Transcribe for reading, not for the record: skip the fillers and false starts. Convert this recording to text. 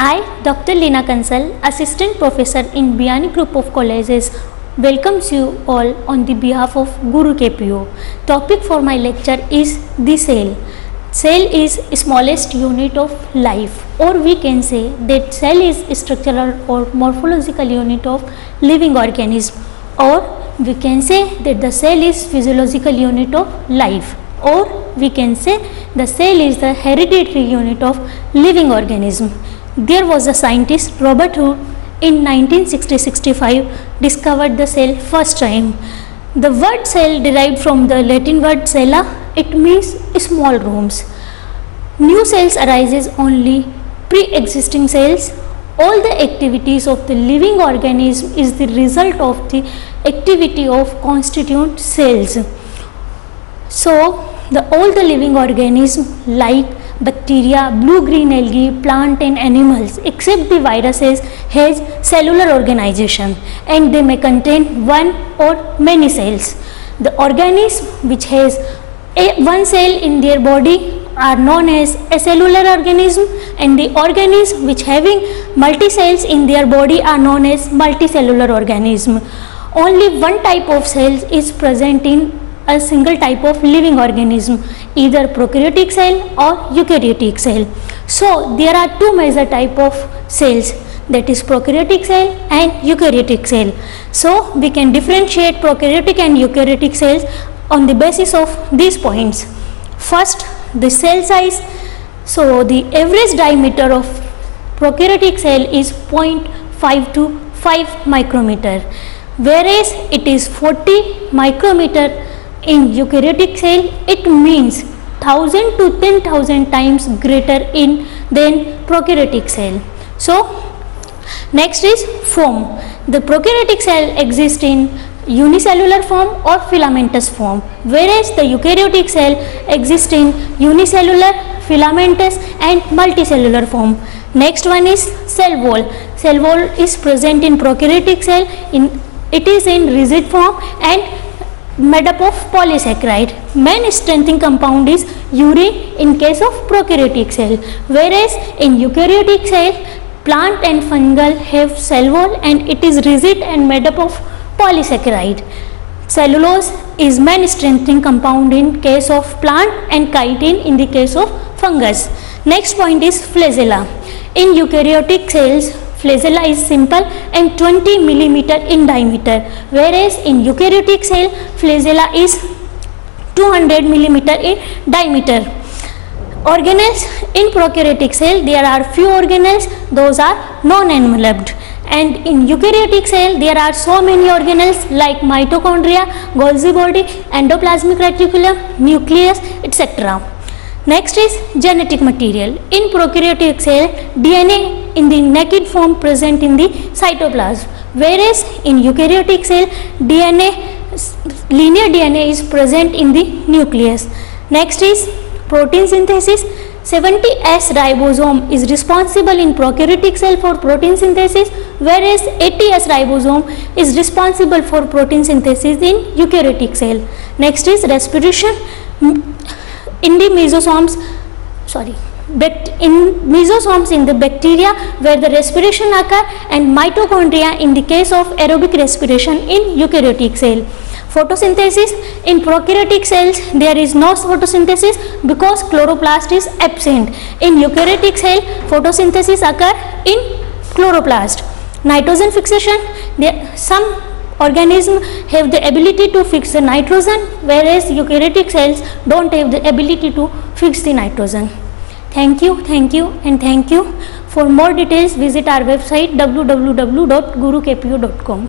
I, Dr. Leena Kansal, Assistant Professor in Biyani Group of Colleges, welcomes you all on the behalf of Guru KPO. Topic for my lecture is the cell. Cell is smallest unit of life, or we can say that cell is structural or morphological unit of living organism, or we can say that the cell is physiological unit of life, or we can say the cell is the hereditary unit of living organism. There was a scientist, Robert Hooke, in 1960-65 discovered the cell first time. The word cell derived from the Latin word cella. It means small rooms. New cells arises only pre-existing cells. All the activities of the living organism is the result of the activity of constituent cells. So, all the living organisms like bacteria, blue-green algae, plant and animals except the viruses has cellular organization, and they may contain one or many cells. The organism which has one cell in their body are known as a cellular organism, and the organism which having multi cells in their body are known as multicellular organism. Only one type of cells is present in a single type of living organism, either prokaryotic cell or eukaryotic cell. So there are two major type of cells, that is prokaryotic cell and eukaryotic cell. So we can differentiate prokaryotic and eukaryotic cells on the basis of these points. First, the cell size. So the average diameter of prokaryotic cell is 0.5 to 5 micrometer, whereas it is 40 micrometer in eukaryotic cell. It means 1000 to 10,000 times greater than prokaryotic cell. So next is form. The prokaryotic cell exists in unicellular form or filamentous form, whereas the eukaryotic cell exists in unicellular, filamentous and multicellular form. Next one is cell wall. Cell wall is present in prokaryotic cell. It is in rigid form and made up of polysaccharide. Main strengthening compound is urine in case of prokaryotic cell, whereas in eukaryotic cell plant and fungal have cell wall and it is rigid and made up of polysaccharide. Cellulose is main strengthening compound in case of plant and chitin in the case of fungus. Next point is flagella. In eukaryotic cells, flagella is simple and 20 millimeter in diameter, whereas in eukaryotic cell flagella is 200 millimeter in diameter. Organelles in prokaryotic cell, there are few organelles, those are non-enveloped, and in eukaryotic cell there are so many organelles like mitochondria, Golgi body, endoplasmic reticulum, nucleus, etc. Next is genetic material. In prokaryotic cell, DNA in the naked form present in the cytoplasm, whereas in eukaryotic cell linear DNA is present in the nucleus. Next is protein synthesis. 70S ribosome is responsible in prokaryotic cell for protein synthesis, whereas 80S ribosome is responsible for protein synthesis in eukaryotic cell. Next is respiration. In the mesosomes, in the bacteria where the respiration occur, and mitochondria in the case of aerobic respiration in eukaryotic cell. Photosynthesis. In prokaryotic cells there is no photosynthesis because chloroplast is absent. In eukaryotic cell photosynthesis occur in chloroplast. Nitrogen fixation. Some organisms have the ability to fix the nitrogen, whereas eukaryotic cells don't have the ability to fix the nitrogen. Thank you and thank you. For more details visit our website www.gurukpo.com.